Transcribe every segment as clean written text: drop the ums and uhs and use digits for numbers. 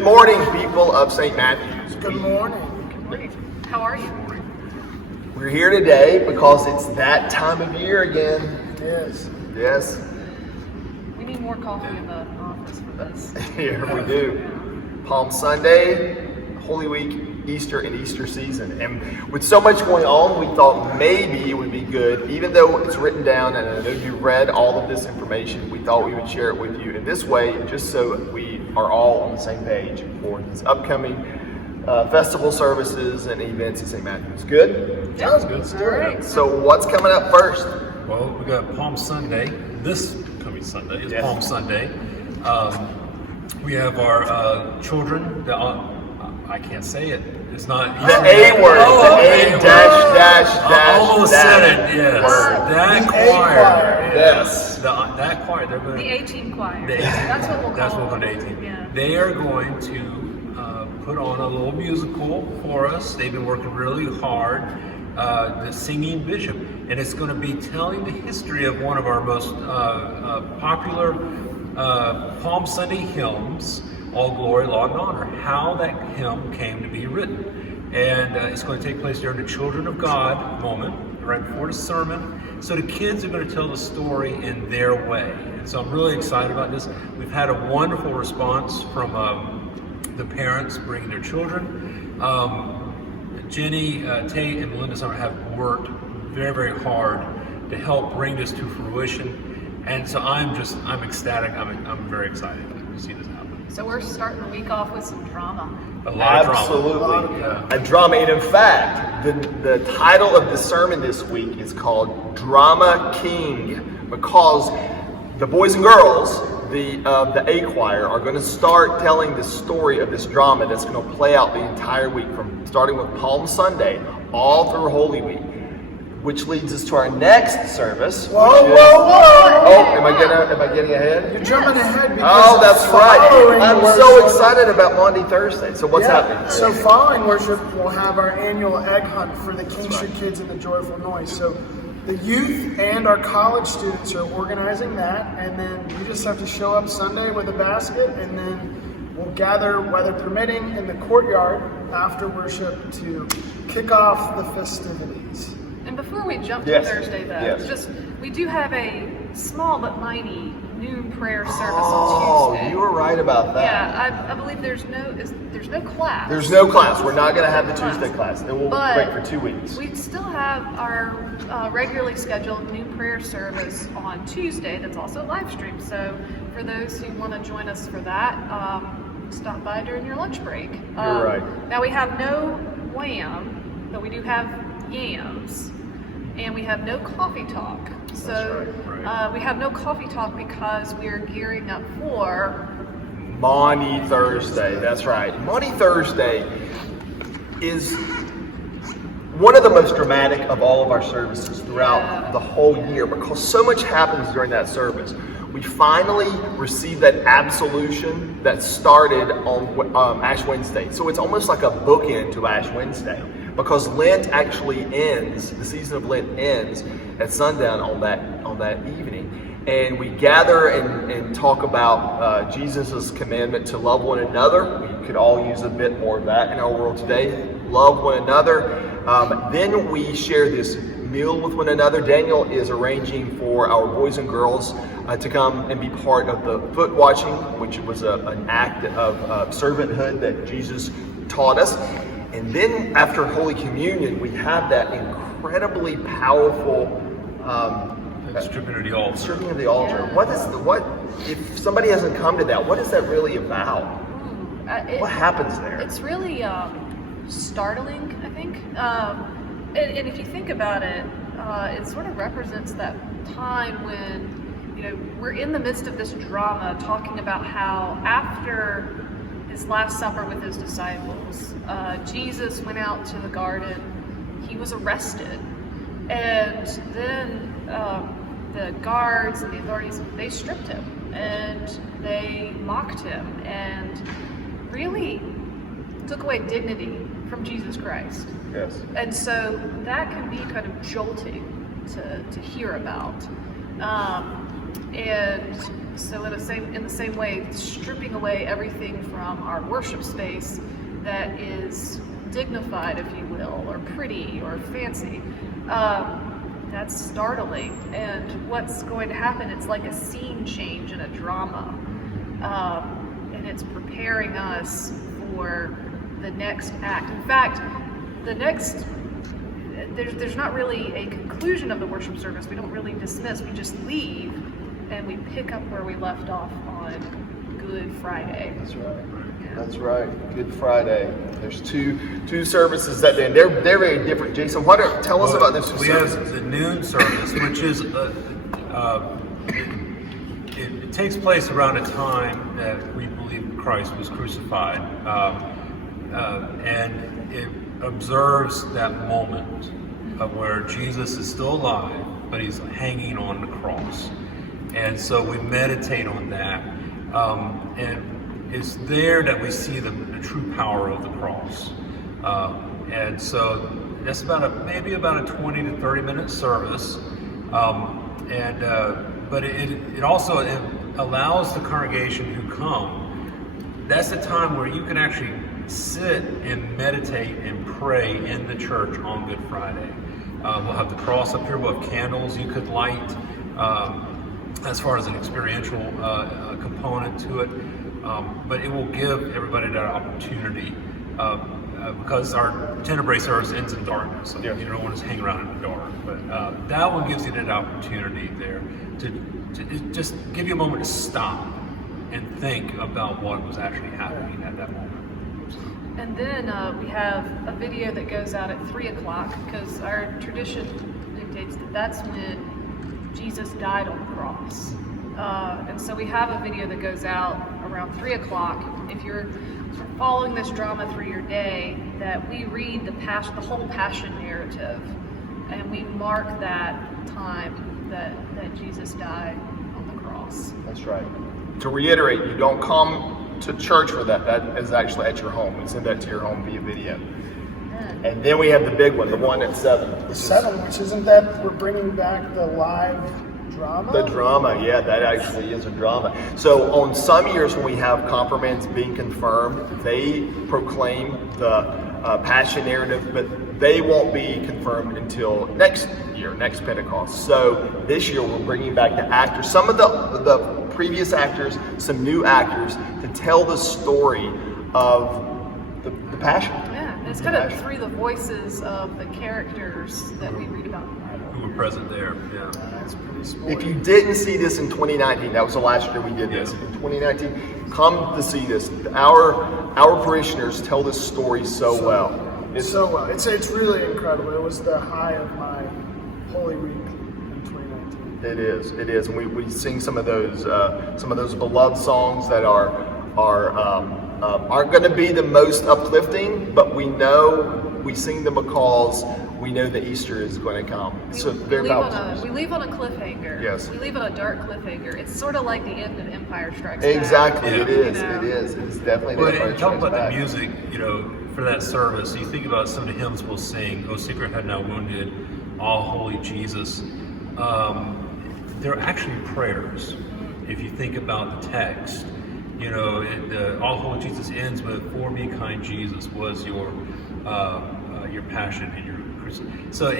Good morning, people of St. Matthews. Good morning. Good morning. How are you? We're here today because it's that time of year again. Yes. Yes, We need more coffee in the office for this. here we do. Palm Sunday, Holy Week, Easter, and Easter season. And with so much going on, we thought maybe it would be good, even though it's written down and I know you read all of this information, we thought we would share it with you in this way, just so we are all on the same page for these upcoming festival services and events at St. Matthews. Good? Sounds good. All right. So what's coming up first? Well, we got Palm Sunday. This coming Sunday is Yes. Palm Sunday. We have our children. I can't say it. It's not The A word. Oh, The A dash. I almost said it. Yes, Word. that The A choir. choir. Yes. That choir. They're going The A-Team choir. The A-Team. That's what we'll That's call what we're it. going to 18. Yeah. They are going to put on a little musical for us. They've been working really hard. The Singing Bishop, and it's going to be telling the history of one of our most popular Palm Sunday hymns, All Glory, Laud, and Honor, how that hymn came to be written. And it's going to take place during the Children of God moment, right before the sermon. So the kids are going to tell the story in their way. And so I'm really excited about this. We've had a wonderful response from the parents bringing their children. Jenny, Tate, and Melinda Summer have worked very, very hard to help bring this to fruition. And so I'm ecstatic. I'm very excited to see this happen. So we're starting the week off with some drama. A lot of Absolutely. drama. A drama. And in fact, the title of the sermon this week is called Drama King, because the boys and girls, the A choir, are going to start telling the story of this drama that's going to play out the entire week, from starting with Palm Sunday all through Holy Week, which leads us to our next service. Whoa, which is- whoa, whoa! Oh, am I getting ahead? You're jumping ahead because Oh, that's right. following I'm worship- so excited about Maundy Thursday. So what's happening? So following worship, we'll have our annual egg hunt for the King Street Kids and the Joyful Noise. So the youth and our college students are organizing that, and then you just have to show up Sunday with a basket, and then we'll gather, weather permitting, in the courtyard after worship to kick off the festivities. And before we jump Yes. to Thursday, though, Yes. we do have a small but mighty noon prayer service Oh, on Tuesday. you were right about that. Yeah, I believe there's no class. There's no class. We're not going to have the Tuesday class. It will But break for 2 weeks. We still have our regularly scheduled noon prayer service on Tuesday that's also live streamed. So for those who want to join us for that, stop by during your lunch break. You're right. Now we have no wham, but we do have yams, and we have no coffee talk. So right. we have no coffee talk because we are gearing up for Maundy Thursday. That's right. Maundy Thursday is one of the most dramatic of all of our services throughout the whole year, because so much happens during that service. We finally received that absolution that started on Ash Wednesday. So it's almost like a bookend to Ash Wednesday, because Lent actually ends, the season of Lent ends at sundown on that evening. And we gather and talk about Jesus' commandment to love one another. We could all use a bit more of that in our world today. Love one another. Then we share this meal with one another. Daniel is arranging for our boys and girls to come and be part of the foot washing, which was an act of servanthood that Jesus taught us. And then after Holy Communion, we have that incredibly powerful Stripping of the altar. stripping of the altar. Yeah. What if somebody hasn't come to that? What is that really about? What happens there? It's really startling, I think. And if you think about it, it sort of represents that time when, we're in the midst of this drama, talking about how after his Last Supper with his disciples, Jesus went out to the garden, he was arrested, and then the guards and the authorities, they stripped him and they mocked him and really took away dignity from Jesus Christ. Yes. And so that can be kind of jolting to hear about. And so in the same way, stripping away everything from our worship space that is dignified, if you will, or pretty or fancy, that's startling. And what's going to happen, it's like a scene change in a drama. And it's preparing us for the next act. In fact, there's not really a conclusion of the worship service. We don't really dismiss, we just leave and we pick up where we left off on Good Friday. That's right. That's right. Good Friday. There's two services that day, and they're very different. Jason, tell us about those two we services. have the noon service, which is it takes place around a time that we believe Christ was crucified, and it observes that moment of where Jesus is still alive, but he's hanging on the cross. And so we meditate on that, and it's there that we see the true power of the cross. And so that's maybe about a 20 to 30 minute service, but it also allows the congregation who come. That's a time where you can actually sit and meditate and pray in the church on Good Friday. We'll have the cross up here. We'll have candles you could light. As far as an experiential component to it, but it will give everybody that opportunity because our Tenebrae service ends in darkness, so you don't want to hang around in the dark. But that one gives you that opportunity there to just give you a moment to stop and think about what was actually happening at that moment. And then we have a video that goes out at 3 o'clock because our tradition dictates that that's when Jesus died on the cross. And so we have a video that goes out around 3 o'clock. If you're following this drama through your day, that we read the whole passion narrative, and we mark that time that Jesus died on the cross. That's right. To reiterate, you don't come to church for that. That is actually at your home. We send that to your home via video. And then we have the big one, the one at 7. The 7, which isn't that we're bringing back the live drama? The drama, yeah, that actually is a drama. So on some years when we have confirmands being confirmed, they proclaim the passion narrative, but they won't be confirmed until next year, next Pentecost. So this year we're bringing back the actors, some of the previous actors, some new actors, to tell the story of the passion. Yeah, and it's kind of through the voices of the characters that we read about in the Bible. Who were present there? Yeah. That's pretty sporty. If you didn't see this in 2019, that was the last year we did this. In 2019, come to see this. Our parishioners tell this story so well. It's really incredible. It was the high of my Holy Week in 2019. It is, and we sing some of those beloved songs that aren't going to be the most uplifting, but we sing them because we know that Easter is going to come. So they're We leave on a cliffhanger. Yes. We leave on a dark cliffhanger. It's sort of like the end of Empire Strikes Back. Exactly, Yeah. it is. You know? It is. It's definitely the But Empire talk Strikes about Back. the music, for that service. You think about some of the hymns we'll sing. "O Secret Head Now Wounded," "All Holy Jesus." They're actually prayers. If you think about the text, "All Holy Jesus" ends with "For me, kind Jesus, was your passion and your crucifixion." So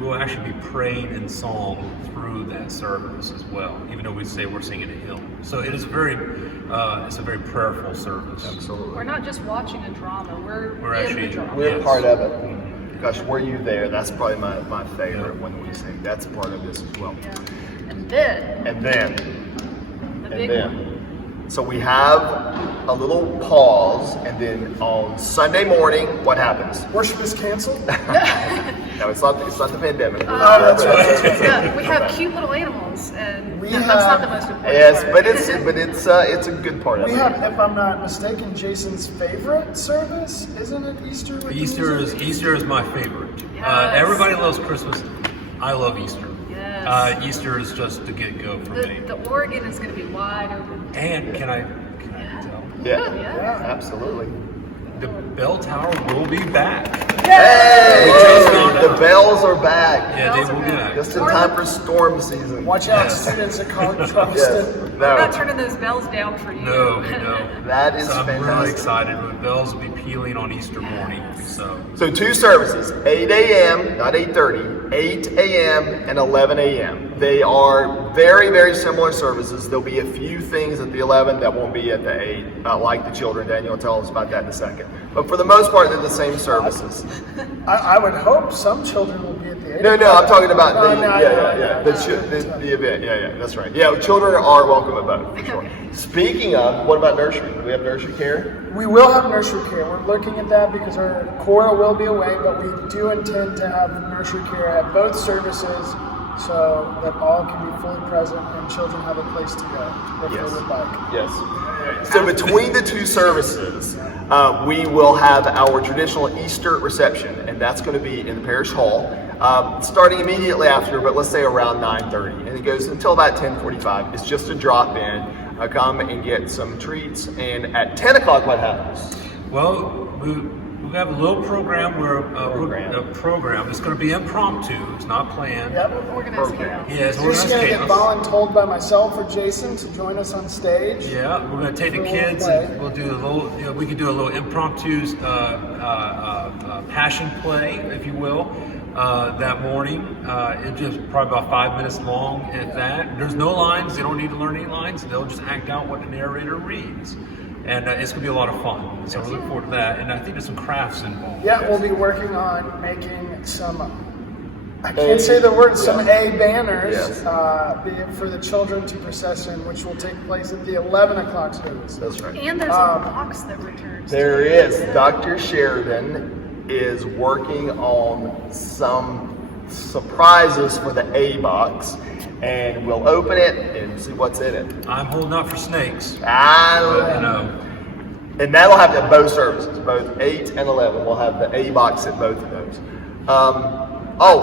we'll actually be praying in song through that service as well, even though we say we're singing a hymn. So it is it's a very prayerful service. Absolutely. We're not just watching a drama. We're in actually- the drama. We're Yes. part of it. Gosh, were you there? That's probably my favorite when we sing. That's a part of this as well. Yeah. And then And then, the big one. so we have a little pause, and then on Sunday morning, what happens? Worship is canceled? No, it's not the pandemic. that's right. Yeah, we have cute little animals, and We that's not have- the most important Yes, part. but it's a good part of We it. have, if I'm not mistaken, Jason's favorite service, isn't it? Easter. With the music? Easter is my favorite. Yes. Everybody loves Christmas. I love Easter. Yes. Easter is just the get-go for me. The organ is going to be wide open. And can I tell? Yeah, Yeah. absolutely. the bell tower will be back. Hey, We just found the out. bells are back. Yeah, they will be back. Just in time for storm season. Watch out, Yes. students at College Yes. Charleston. We're not No. turning those bells down for you. No, no. That is So I'm really fantastic. excited. The bells will be pealing on Easter morning. So 2 services, 8 a.m., not 8:30, 8 a.m. and 11 a.m. They are very, very similar services. There'll be a few things at the 11 that won't be at the 8, like the children. Daniel will tell us about that in a second. But for the most part, they're the same services. I would hope some children will be at the 8 No, I'm talking about No, the, no, yeah, no, yeah, yeah, no, the event. Yeah, that's right. Yeah, children are welcome at both, for sure. Speaking of, what about nursery? Do we have nursery care? We will have nursery care. We're looking at that because our Cora will be away, but we do intend to have nursery care at both services so that all can be fully present and children have a place to go if Yes. they would like. Yes. So between the 2 services, we will have our traditional Easter reception, and that's going to be in the parish hall, starting immediately after, but let's say around 9:30, and it goes until about 10:45. It's just a drop in. Come and get some treats, and at 10 o'clock, what happens? Well, we have a little program where a program. It's going to be impromptu. It's not planned. Yep. Organized Program. chaos. Yeah, it's We're just going to get organized chaos. voluntold by myself or Jason to join us on stage. Yeah, we're going to take the kids and we'll do a little. We can do a little impromptu passion play, if you will, that morning. It's just probably about 5 minutes long. If that, there's no lines. They don't need to learn any lines. They'll just act out what the narrator reads, and it's going to be a lot of fun. So we look forward to that. And I think there's some crafts involved. Yeah, we'll be working on making some, I can't say the word, some A banners Yes. for the children to process in, which will take place at the 11 o'clock service. That's right. And there's a box that returns. There is. Dr. Sheridan is working on some surprises for the A box, and we'll open it and see what's in it. I'm holding out for snakes. But, I know. And that'll have at both services, both 8 and 11. We'll have the A box at both of those.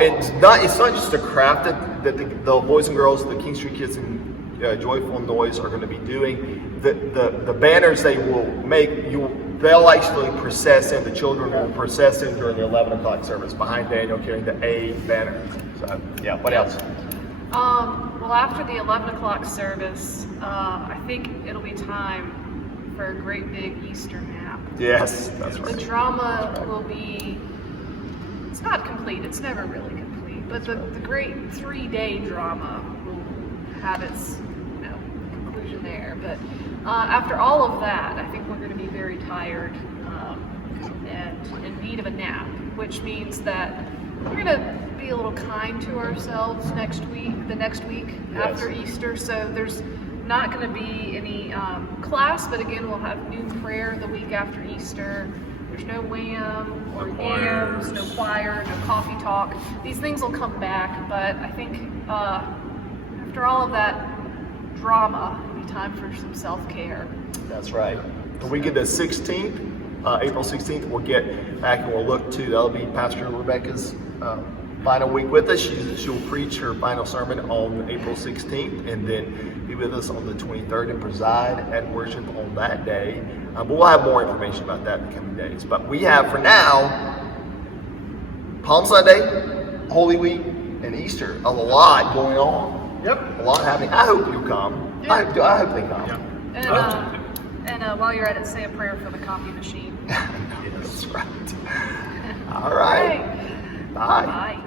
It's not just a craft that the boys and girls, the King Street Kids and Joyful Noise are going to be doing. The banners they will make, they'll actually process in. The children will process in during the 11 o'clock service behind Daniel carrying the A banner. So, yeah, what else? Well, after the 11 o'clock service, I think it'll be time for a great big Easter nap. Yes, that's The right. drama will be, it's not complete, it's never really complete, but the great 3-day drama will have its conclusion there. But after all of that, I think we're going to be very tired and in need of a nap, which means that we're going to be a little kind to ourselves the next week after Easter. So there's not going to be any class, but again, we'll have noon prayer the week after Easter. There's no WHAM or yams, no choir, no coffee talk. These things will come back, but I think after all of that drama, it'll be time for some self-care. That's right. The week of the 16th, April 16th, we'll get back and we'll look to, that'll be Pastor Rebecca's final week with us. She'll preach her final sermon on April 16th and then be with us on the 23rd and preside at worship on that day. But we'll have more information about that in the coming days. But we have for now Palm Sunday, Holy Week, and Easter. A lot going on. Yep. A lot happening. I hope you'll come. I hope they come. And while you're at it, say a prayer for the copy machine. That's right. All right. Bye. Bye.